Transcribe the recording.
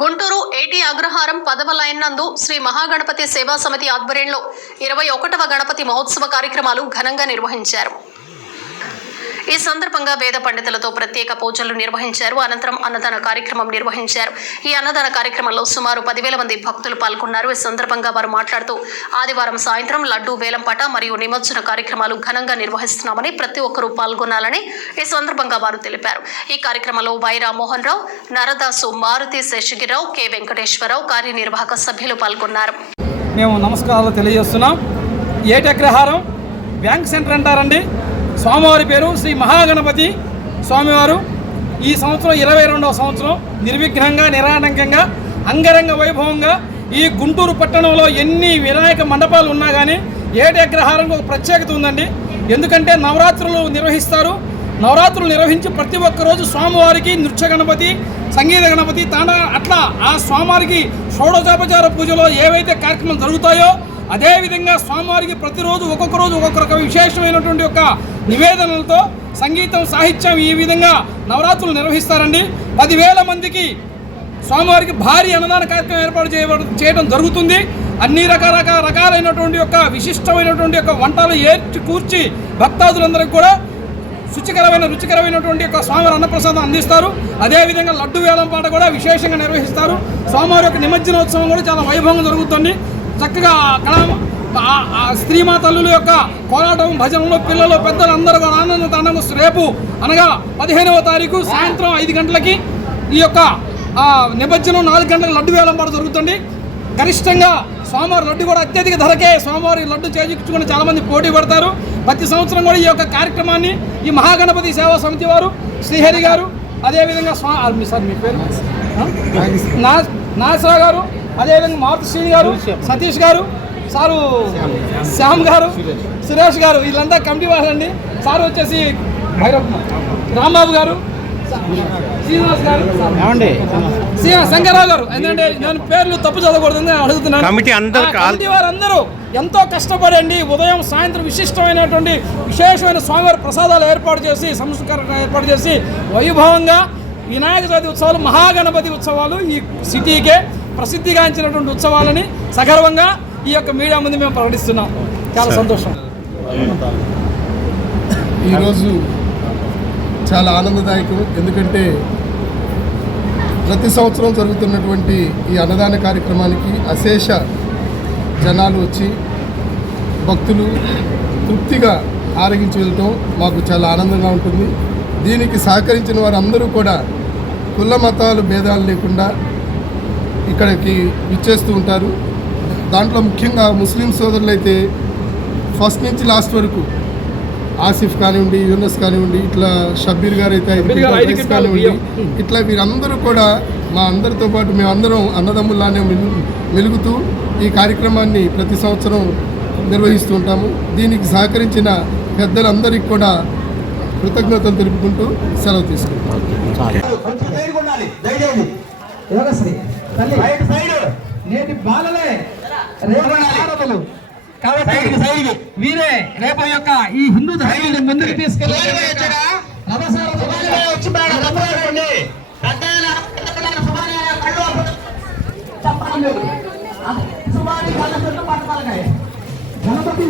గుంటూరు ఏటీ అగ్రహారం 10వ లైన్ నందు శ్రీ మహాగణపతి సేవా సమితి ఆధ్వర్యంలో 21వ గణపతి మహోత్సవ కార్యక్రమాలు ఘనంగా నిర్వహించారు. ఈ సందర్భంగా వేద పండితులతో ప్రత్యేక పూజలు నిర్వహించారు. అనంతరం అన్నదాన కార్యక్రమం నిర్వహించారు. ఈ అన్నదాన కార్యక్రమంలో సుమారు 10,000 మంది భక్తులు పాల్గొన్నారు. ఈ సందర్భంగా వారు మాట్లాడుతూ ఆదివారం సాయంత్రం లడ్డూ వేలంపాట మరియు నిమజ్జన కార్యక్రమాలు ఘనంగా నిర్వహిస్తున్నామని, ప్రతి ఒక్కరూ పాల్గొనాలని ఈ సందర్భంగా వారు తెలిపారు. ఈ కార్యక్రమంలో వై రామ్మోహన్ రావు, నరదాసు, మారుతి శేషగిరిరావు, కె వెంకటేశ్వరరావు, కార్యనిర్వాహక సభ్యులు పాల్గొన్నారు. మేము నమస్కారాలు తెలియజేస్తున్నాం. ఏటి అగ్రహారం బ్యాంక్ సెంటర్ అంటారండి. స్వామివారి పేరు శ్రీ మహాగణపతి స్వామివారు. ఈ సంవత్సరం 22వ సంవత్సరం నిర్విఘ్నంగా, నిరాటంకంగా, అంగరంగ వైభవంగా ఈ గుంటూరు పట్టణంలో ఎన్ని వినాయక మండపాలు ఉన్నా కానీ ఏటి అగ్రహారంకి ఒక ప్రత్యేకత ఉందండి. ఎందుకంటే నవరాత్రులు నిర్వహిస్తారు. నవరాత్రులు నిర్వహించి ప్రతి ఒక్కరోజు స్వామివారికి నృత్య గణపతి, సంగీత గణపతి, అట్లా ఆ స్వామివారికి షోడశోపచార పూజలో ఏవైతే కార్యక్రమాలు జరుగుతాయో అదేవిధంగా స్వామివారికి ప్రతిరోజు ఒక్కొక్క రోజు ఒక్కొక్క విశేషమైనటువంటి యొక్క నివేదనలతో సంగీతం, సాహిత్యం ఈ విధంగా నవరాత్రులు నిర్వహిస్తారండి. 10,000 మందికి స్వామివారికి భారీ అన్నదాన కార్యక్రమం ఏర్పాటు చేయడం జరుగుతుంది. అన్ని రకాలైనటువంటి యొక్క విశిష్టమైనటువంటి యొక్క వంటలు ఏర్చి కూర్చి భక్తాదులందరికీ కూడా రుచికరమైనటువంటి యొక్క స్వామివారి అన్నప్రసాదం అందిస్తారు. అదేవిధంగా లడ్డు వేలంపాట కూడా విశేషంగా నిర్వహిస్తారు. స్వామివారి యొక్క నిమజ్జనోత్సవం కూడా చాలా వైభవంగా జరుగుతుంది. చక్కగా స్త్రీమా తల్లుల యొక్క కోలాటం, భజనలు, పిల్లలు, పెద్దలు అందరూ ఆనంద తాండవం. రేపు అనగా 15వ తారీఖు సాయంత్రం 5 గంటలకి ఈ యొక్క నిమజ్జనం, 4 గంటలకు లడ్డు వేలంపాట జరుగుతుంది. గరిష్టంగా స్వామివారి లడ్డు కూడా అత్యధిక ధరకే స్వామివారి లడ్డు చేజించుకుని చాలామంది పోటీ పడతారు. ప్రతి సంవత్సరం కూడా ఈ యొక్క కార్యక్రమాన్ని ఈ మహాగణపతి సేవా సమితి వారు, శ్రీహరి గారు, అదేవిధంగా సార్ మీ పేరు నాగేశ్వరరావు గారు, అదేవిధంగా మారుతి శ్రీని గారు, సతీష్ గారు, సారు శ్యామ్ గారు, సురేష్ గారు, వీళ్ళంతా కమిటీ వారండి. సార్ వచ్చేసి రాంబాబు గారు, శ్రీనివాస్ గారు, శంకరరావు గారు. ఎందుకంటే నేను పేర్లు తప్పు చదవకూడదని అడుగుతున్నాను. కమిటీ వారందరూ ఎంతో కష్టపడండి. ఉదయం సాయంత్రం విశిష్టమైనటువంటి విశేషమైన స్వామివారి ప్రసాదాలు ఏర్పాటు చేసి, సంస్కారం ఏర్పాటు చేసి వైభవంగా వినాయక చవితి ఉత్సవాలు, మహాగణపతి ఉత్సవాలు ఈ సిటీకే ప్రసిద్ధిగాంచినటువంటి ఉత్సవాలని సగర్వంగా ఈ యొక్క మీడియా ముందు మేము ప్రకటిస్తున్నాం. చాలా సంతోషం. ఈరోజు చాలా ఆనందదాయకం. ఎందుకంటే ప్రతి సంవత్సరం జరుగుతున్నటువంటి ఈ అన్నదాన కార్యక్రమానికి అశేష జనాలు వచ్చి భక్తులు తృప్తిగా ఆరగించి వెళ్ళటం మాకు చాలా ఆనందంగా ఉంటుంది. దీనికి సహకరించిన వారందరూ కూడా కుల మతాలు భేదాలు లేకుండా ఇక్కడికి విచ్చేస్తూ ఉంటారు. దాంట్లో ముఖ్యంగా ముస్లిం సోదరులు అయితే ఫస్ట్ నుంచి లాస్ట్ వరకు ఆసిఫ్ కానివ్వండి, యూనస్ కానివ్వండి, ఇట్లా షబ్బీర్ గారు అయితే కానివ్వండి, ఇట్లా వీరందరూ కూడా మా అందరితో పాటు మేమందరం అన్నదమ్ముల్లానే మెలుగుతూ ఈ కార్యక్రమాన్ని ప్రతి సంవత్సరం నిర్వహిస్తూ ఉంటాము. దీనికి సహకరించిన పెద్దలందరికీ కూడా కృతజ్ఞతలు తెలుపుకుంటూ సెలవు తీసుకుంటాం. నేటి బాలలే కాబట్టి వీరే రేపు యొక్క ఈ హిందూ ధర్మాన్ని ముందుకు తీసుకెళ్ళి గణపతి